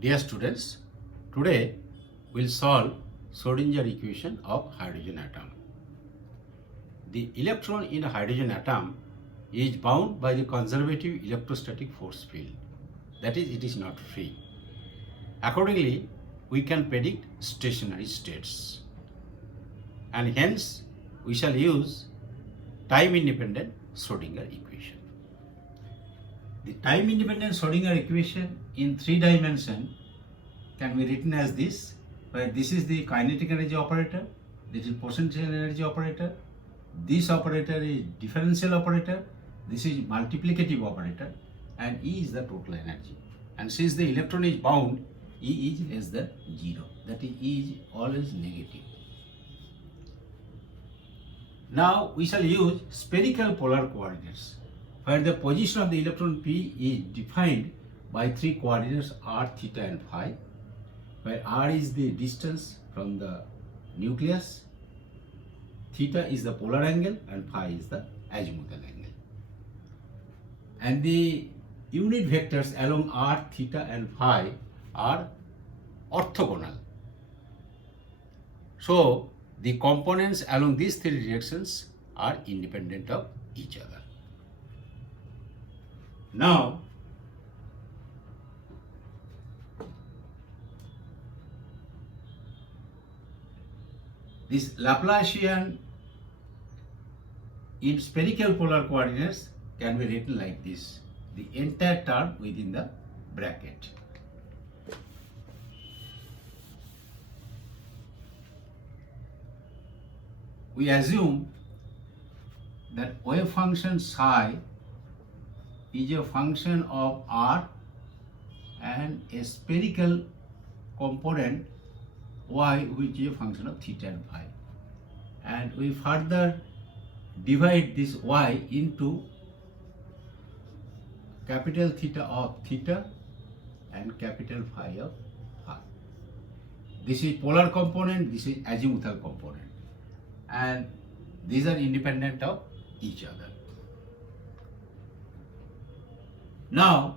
Dear students, today we'll solve Schrodinger equation of hydrogen atom. The electron in a hydrogen atom is bound by the conservative electrostatic force field. That is, it is not free. Accordingly, we can predict stationary states. And hence, we shall use time-independent Schrodinger equation. The time-independent Schrodinger equation in 3 dimensions can be written as this, where this is the kinetic energy operator, this is potential energy operator, this operator is differential operator, this is multiplicative operator, and E is the total energy. And since the electron is bound, E is less than 0. That is, E is always negative. Now we shall use spherical polar coordinates, where the position of the electron P is defined by 3 coordinates r, theta and phi, where r is the distance from the nucleus, theta is the polar angle and phi is the azimuthal angle. And the unit vectors along r, theta and phi are orthogonal. So the components along these 3 directions are independent of each other. Now, this Laplacian in spherical polar coordinates can be written like this, the entire term within the bracket. We assume that wave function psi is a function of r and a spherical component y, which is a function of theta and phi. And we further divide this y into capital theta of theta and capital phi of phi. This is polar component, this is azimuthal component, and these are independent of each other. Now,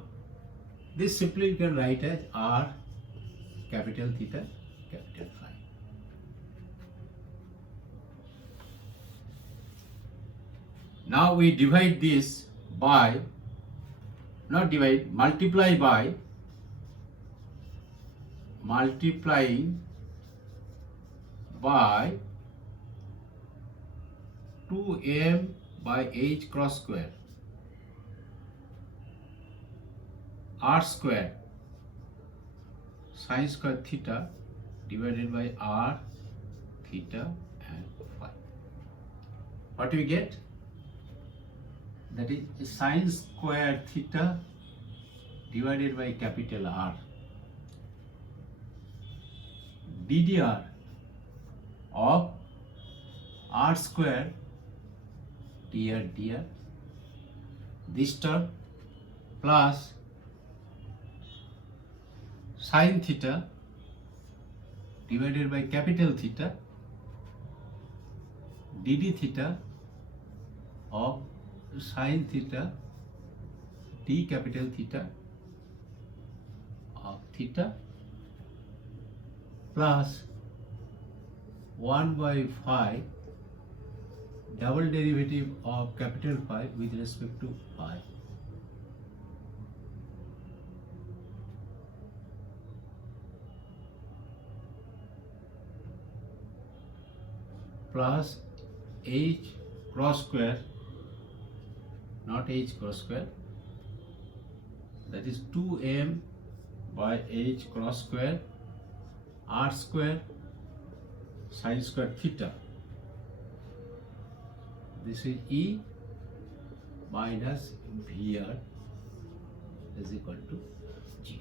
this simply you can write as r capital theta capital phi. Now we divide this by, not divide, multiply by, multiplying by 2m by h cross square r square sine square theta divided by r, theta and phi. What do we get? That is sine square theta divided by capital R ddr of r square dr, this term plus sine theta divided by capital theta dd theta of sine theta d capital theta of theta plus 1 by phi double derivative of capital phi with respect to phi plus h cross square, not h cross square, that is 2m by h cross square r square sine square theta. This is E minus VR is equal to 0.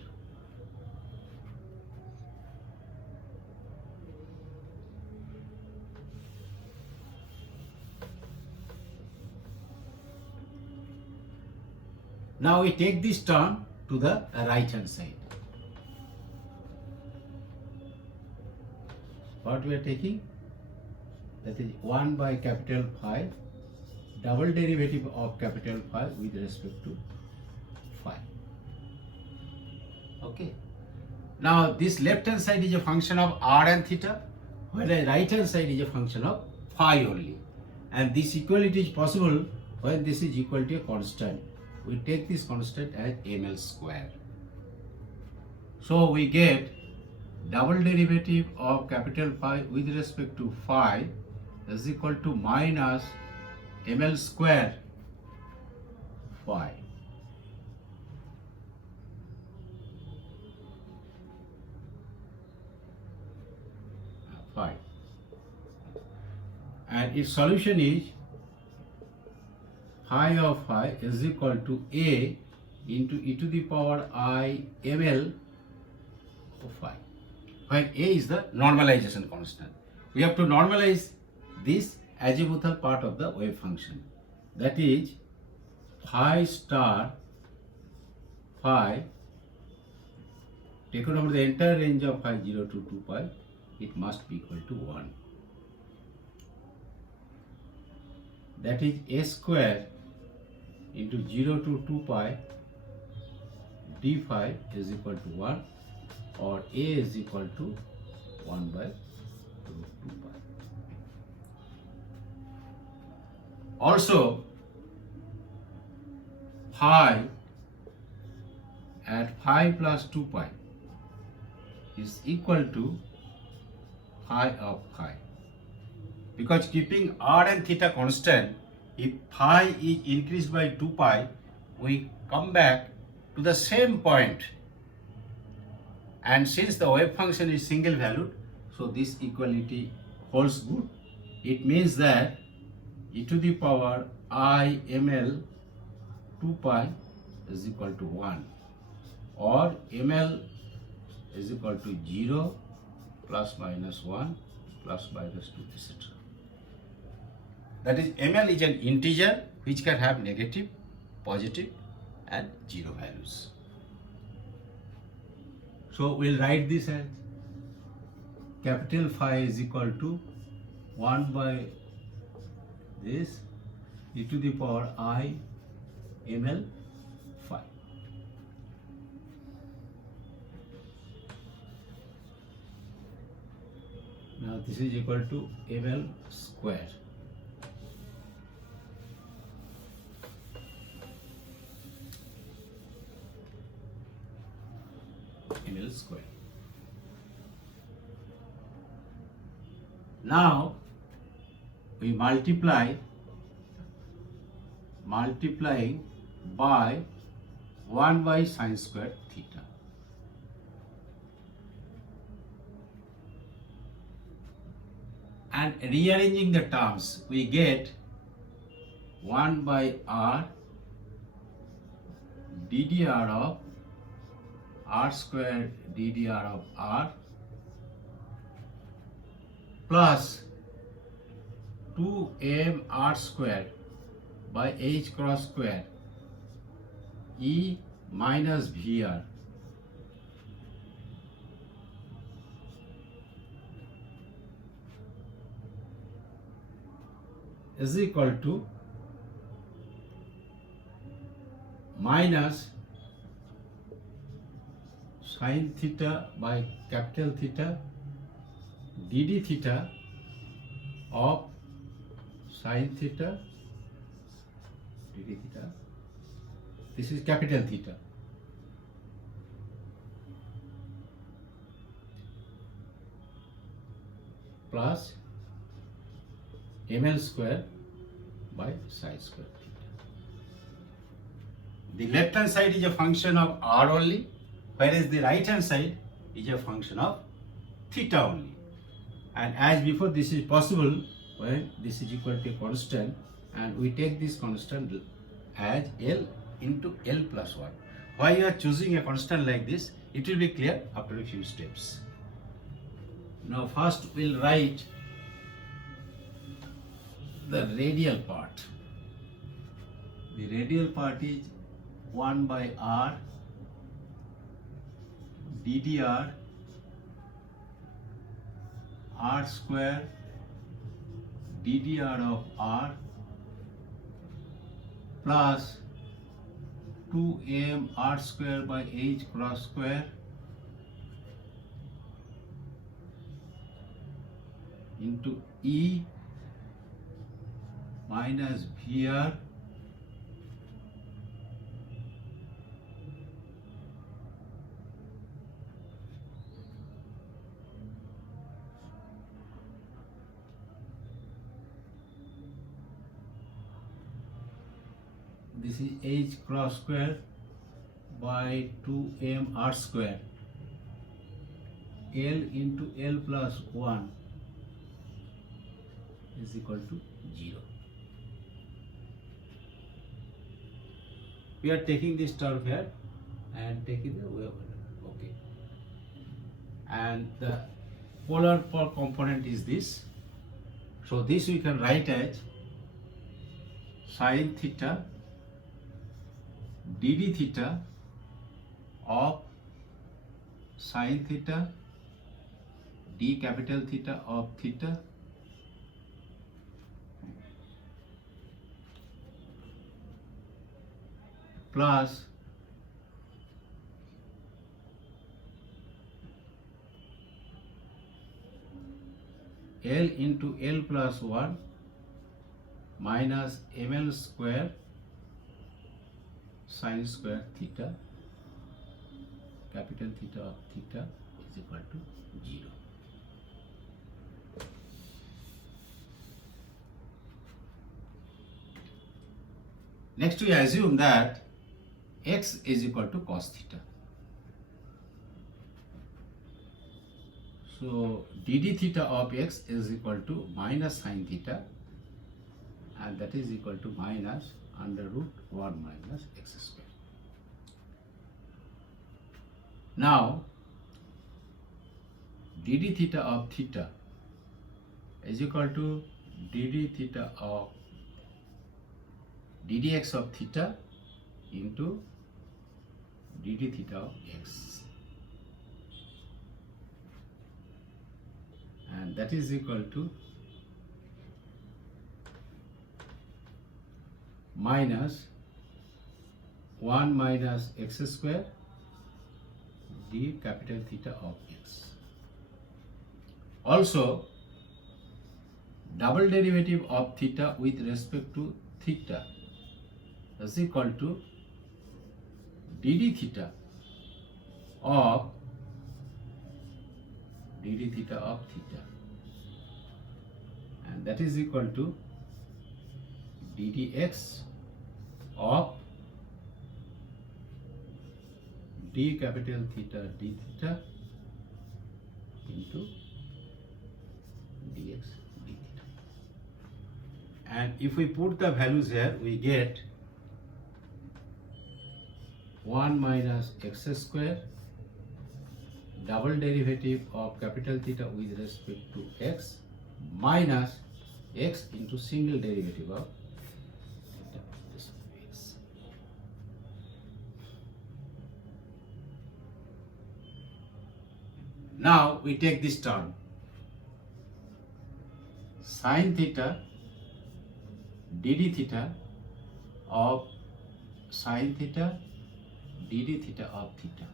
Now we take this term to the right hand side. What we are taking? That is 1 by capital phi double derivative of capital phi with respect to phi. Okay. Now this left hand side is a function of r and theta, whereas right hand side is a function of phi only. And this equality is possible when this is equal to a constant. We take this constant as ml square. So we get double derivative of capital phi with respect to phi is equal to minus ml square phi. And its solution is phi of phi is equal to a into e to the power I ml of phi, where a is the normalization constant. We have to normalize this azimuthal part of the wave function, that is phi star phi taken over the entire range of phi 0 to 2 pi, it must be equal to 1. That is a square into 0 to 2 pi d phi is equal to 1, or a is equal to 1 by root 2 pi. Also, phi at phi plus 2 pi is equal to phi of phi. Because keeping r and theta constant, if phi is increased by 2 pi, we come back to the same point. And since the wave function is single valued, so this equality holds good. It means that e to the power I ml 2 pi is equal to 1, or ml is equal to 0 plus minus 1 plus minus 2, etc. That is, ml is an integer which can have negative, positive and 0 values. So we'll write this as capital phi is equal to 1 by this e to the power I ml phi. Now this is equal to ml square. ml square. Now we multiplying by 1 by sine square theta. And rearranging the terms, we get 1 by r ddr of r square ddr of r plus 2m r square by h cross square e minus vr is equal to minus sin theta by capital theta dd theta of sin theta dd theta, this is capital theta, plus ml square by psi square theta. The left hand side is a function of r only, whereas the right hand side is a function of theta only. And as before, this is possible when this is equal to a constant, and we take this constant as L into L plus 1. Why you are choosing a constant like this, it will be clear after a few steps. Now first we'll write the radial part. The radial part is 1 by r ddr r square ddr of r plus 2m r square by h cross square into E minus VR this is H cross square by 2m r square L into L plus 1 is equal to 0. We are taking this term here and taking the way over. Okay. And the polar component is this. So this we can write as sin theta dd theta of sin theta d capital theta of theta plus L into L plus 1 minus ml square sin square theta capital theta of theta is equal to 0. Next we assume that x is equal to cos theta. So dd theta of x is equal to minus sin theta, and that is equal to minus under root 1 minus x square. Now dd theta of theta is equal to dd theta of ddx of theta into dd theta of x, and that is equal to minus 1 minus x square d capital theta of x. Also, double derivative of theta with respect to theta is equal to dd theta of theta, and that is equal to ddx of d capital theta d theta into dx d theta. And if we put the values here, we get 1 minus x square double derivative of capital theta with respect to x minus x into single derivative of theta with respect to x. Now we take this term sin theta dd theta of sin theta dd theta of theta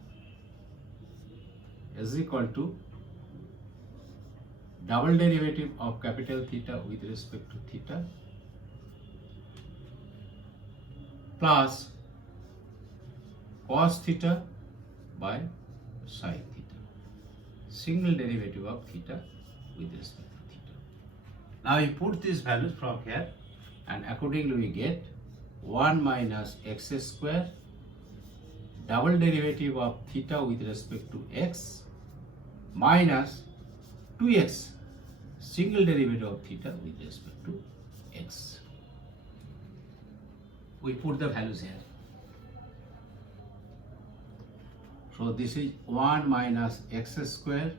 is equal to double derivative of capital theta with respect to theta plus cos theta by sin theta, single derivative of theta with respect to theta. Now we put these values from here, and accordingly we get 1 minus x square double derivative of theta with respect to x minus 2x single derivative of theta with respect to x. We put the values here. So this is 1 minus x square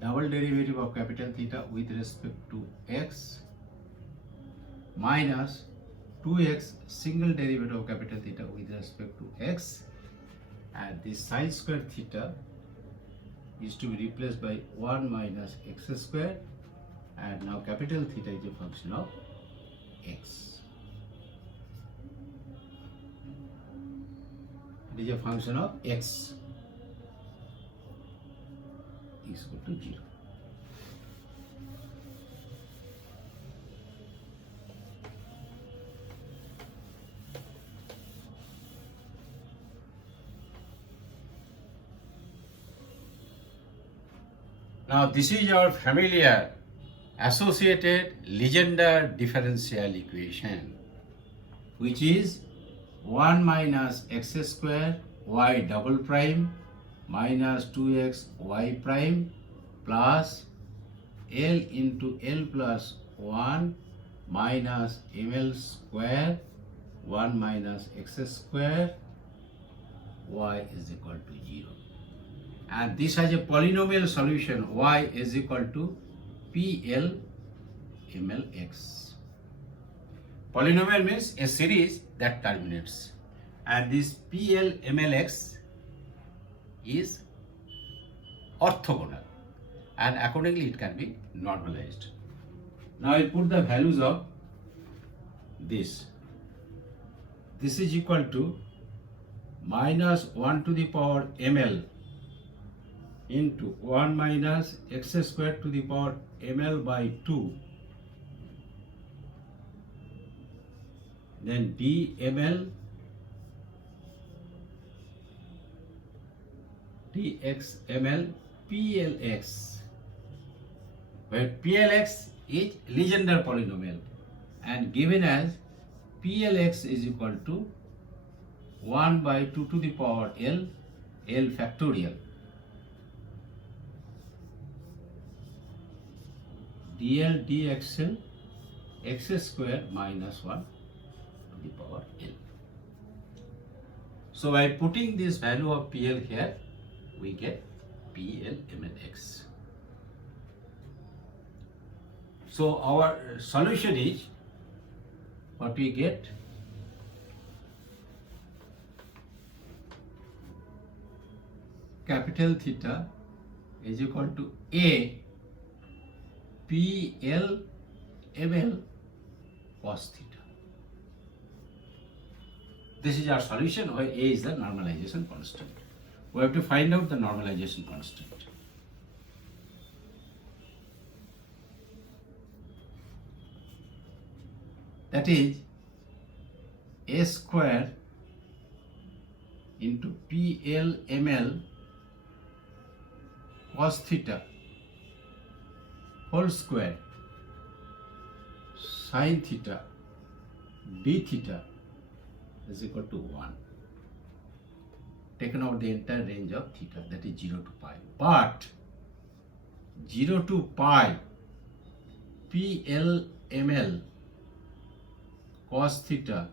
double derivative of capital theta with respect to x minus 2x single derivative of capital theta with respect to x, and this sin square theta is to be replaced by 1 minus x square, and now capital theta is a function of x. It is a function of x. is equal to 0. Now this is our familiar associated Legendre differential equation, which is 1 minus x square y double prime minus 2x y prime plus L into L plus 1 minus ml square 1 minus x square y is equal to 0. And this has a polynomial solution y is equal to PL MLX. Polynomial means a series that terminates, and this PL MLX is orthogonal, and accordingly it can be normalized. Now I put the values of this. This is equal to minus 1 to the power ml into 1 minus x squared to the power ml by 2, then dml dxml plx, where plx is Legendre polynomial and given as plx is equal to 1 by 2 to the power l factorial dl dxl x square minus 1 to the power l. So by putting this value of PL here, we get PL MLX. So our solution is, what we get, capital theta is equal to A PL ML cos theta. This is our solution where A is the normalization constant. We have to find out the normalization constant. That is A square into PL ML cos theta whole square sin theta d theta is equal to 1. Taken out the entire range of theta, that is 0 to pi. But 0 to pi PL ML cos theta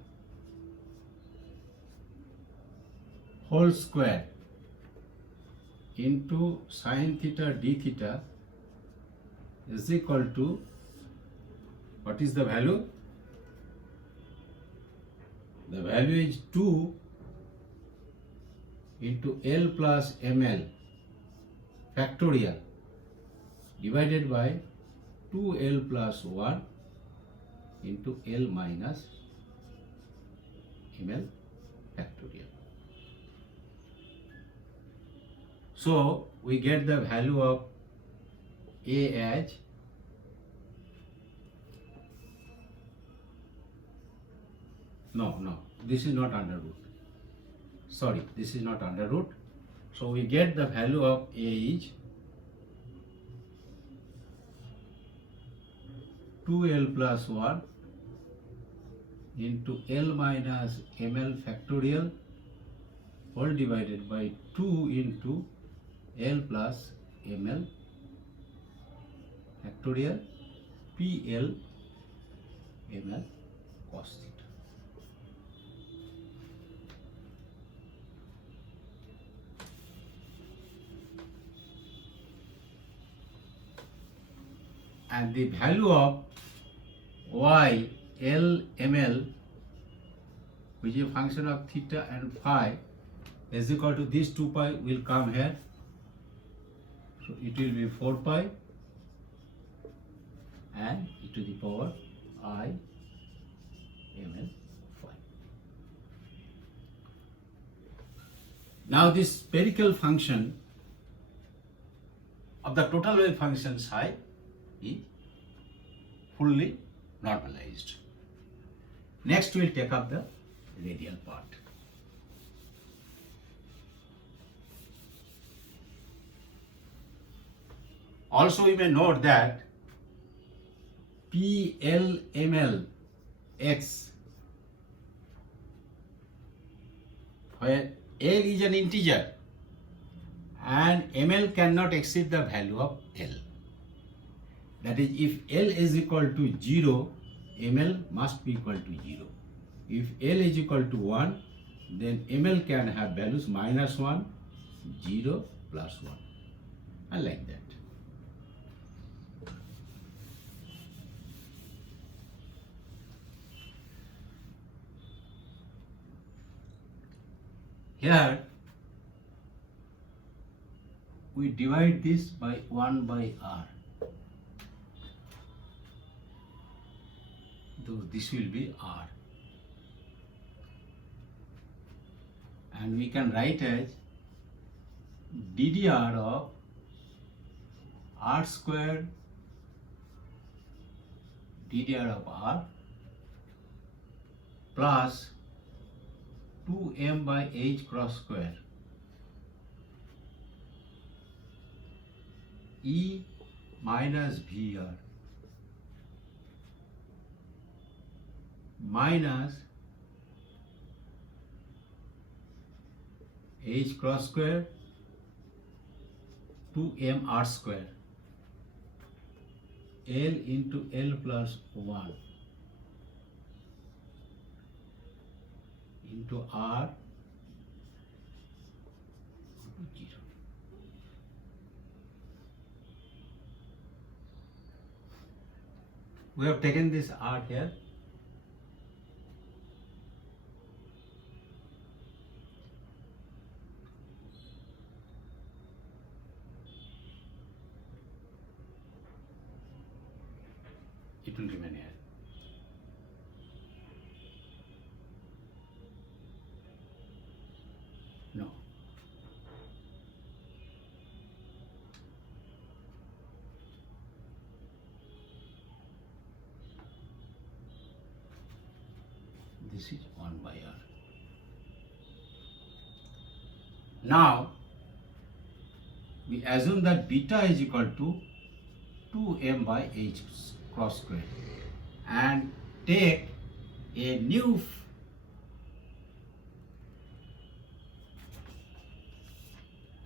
whole square into sin theta d theta is equal to, what is the value? The value is 2 into L plus ML factorial divided by 2L plus 1 into L minus ML factorial. So we get the value of A as no, this is not under root. Sorry, this is not under root. So we get the value of A is 2L plus 1 into L minus ML factorial whole divided by 2 into L plus ML factorial PL ML cos theta. And the value of y L ML, which is a function of theta and phi, is equal to this 2 pi will come here. So it will be 4 pi and e to the power I ml phi. Now this spherical function of the total wave function psi is fully normalized. Next we will take up the radial part. Also we may note that PLML x, where L is an integer and ML cannot exceed the value of L. That is, if L is equal to 0, ML must be equal to 0. If L is equal to 1, then ML can have values minus 1, 0, plus 1, and like that. Here we divide this by 1 by R. So this will be R. And we can write as DDR of R square DDR of R plus 2m by h cross square E minus VR minus h cross square 2m r square L into L plus 1 into R into 0. We have taken this R here. It will remain here. No. This is 1 by R. Now, we assume that beta is equal to 2m by h cross square and take a new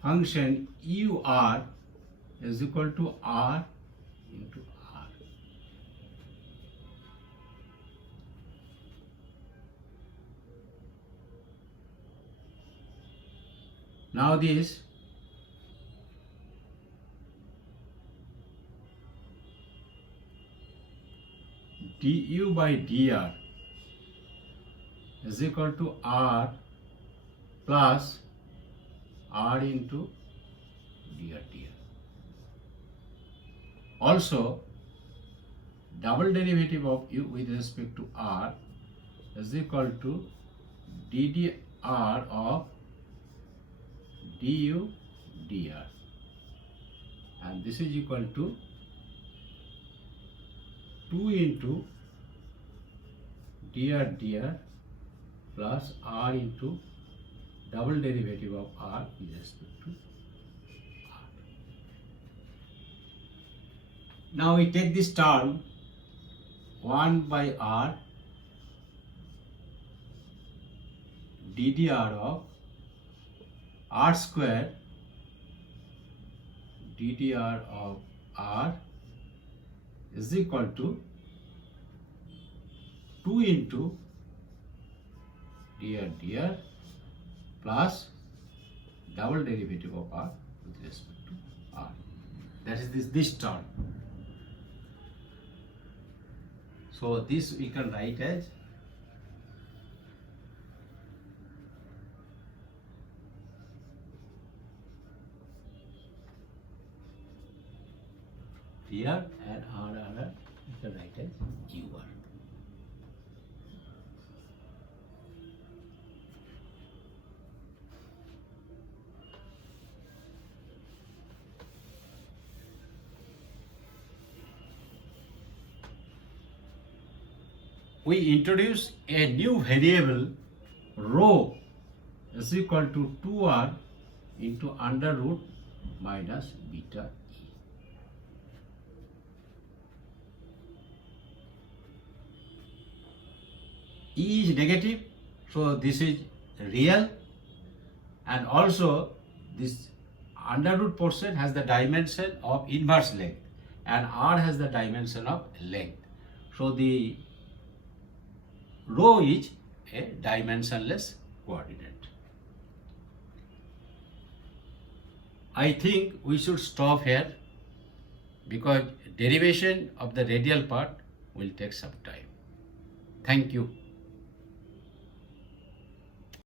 function UR is equal to R into R. Now this du by dr is equal to R plus R into dr. Also, double derivative of u with respect to R is equal to ddr of du dr, and this is equal to 2 into dr plus R into double derivative of R with respect to R. Now we take this term 1 by R ddr of R square ddr of R is equal to 2 into dr plus double derivative of R with respect to R. That is this term. So this we can write as dr and R we can write as UR. we introduce a new variable rho is equal to 2r into under root minus beta e. E is negative, so this is real, and also this under root portion has the dimension of inverse length and r has the dimension of length. So the rho is a dimensionless coordinate. I think we should stop here because derivation of the radial part will take some time. Thank you.